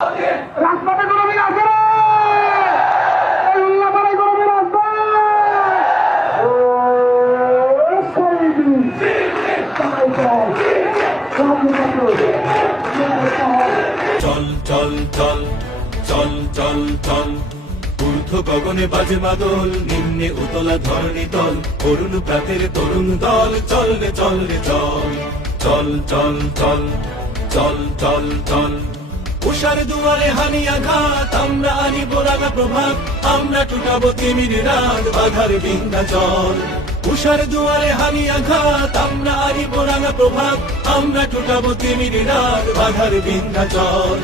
রাজপথে কোনো মিল আছে রে, এই উল্লাপাড়ায় কোনো মিল আসবে। চল চল চল চল চল চল ঊর্ধ্ব গগনে বাজে মাদল, নিম্নে উতলা ধরণী তল, অরুণ প্রাতের তরুণ দল, চল রে চল রে চল চল চল চল চল চল চল উষার দুয়ারে হানি আঘাত, আমরা আনিব রাগা প্রভাত, আমরা টুটাবো তিমির রাত, বাধার বিন্ধ্যাচল। উষার দুয়ারে হানি আঘাত, আমরা আনিব রাগা প্রভাত, আমরা টুটাবো তিমির রাত, বাধার বিন্ধ্যাচল।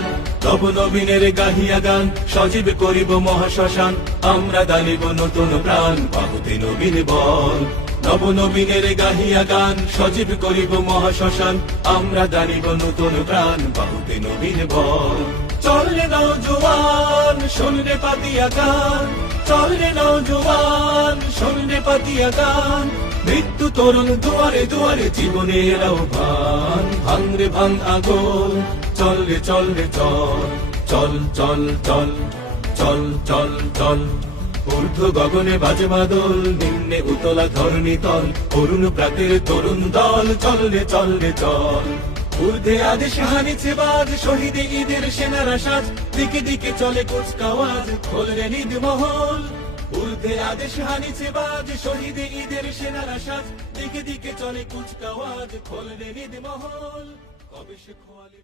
তব নবীনের গাহিয়া গান, সজীব করিব মহাশ্মশান, আমরা দালিব নতুন প্রাণ, বাহুতে নবীন বল। নব নবীনের গাহিয়া গান, সজীব করিব মহাশ্মশান, আমরা দাঁড়িব নতুন প্রাণ, বাহুতে নবীন বল। চল রে নওজোয়ান, শোন রে পাতিয়া গান, চল রে নওজোয়ান, শোন রে পাতিয়া গান, মৃত্যু তরুণ দুয়ারে দুয়ারে জীবনের আহ্বান, ভাঙ রে ভাঙ আগুন, চল রে চল রে চল চল চল চল চল চল চল ঊর্ধ্ব গগনে বাজে মাদল, নিম্নে উতলা ধরণী তল, অরুণ প্রাতের তরুণ দল, চল রে চল রে চল। ঊর্ধ্বে আদেশ হানিছে বাজ, শহীদ ঈদের সেনারা সাজ, দিকে দিকে চলে কুচকাওয়াজ, খোল রে নিদ মহল। ঊর্ধ্বে আদেশ হানিছে বাজ, শহীদ ঈদের সেনারা সাজ, দিকে দিকে চলে কুচকাওয়াজ, খোল রে নিদ মহল। কবে সে খোয়ালি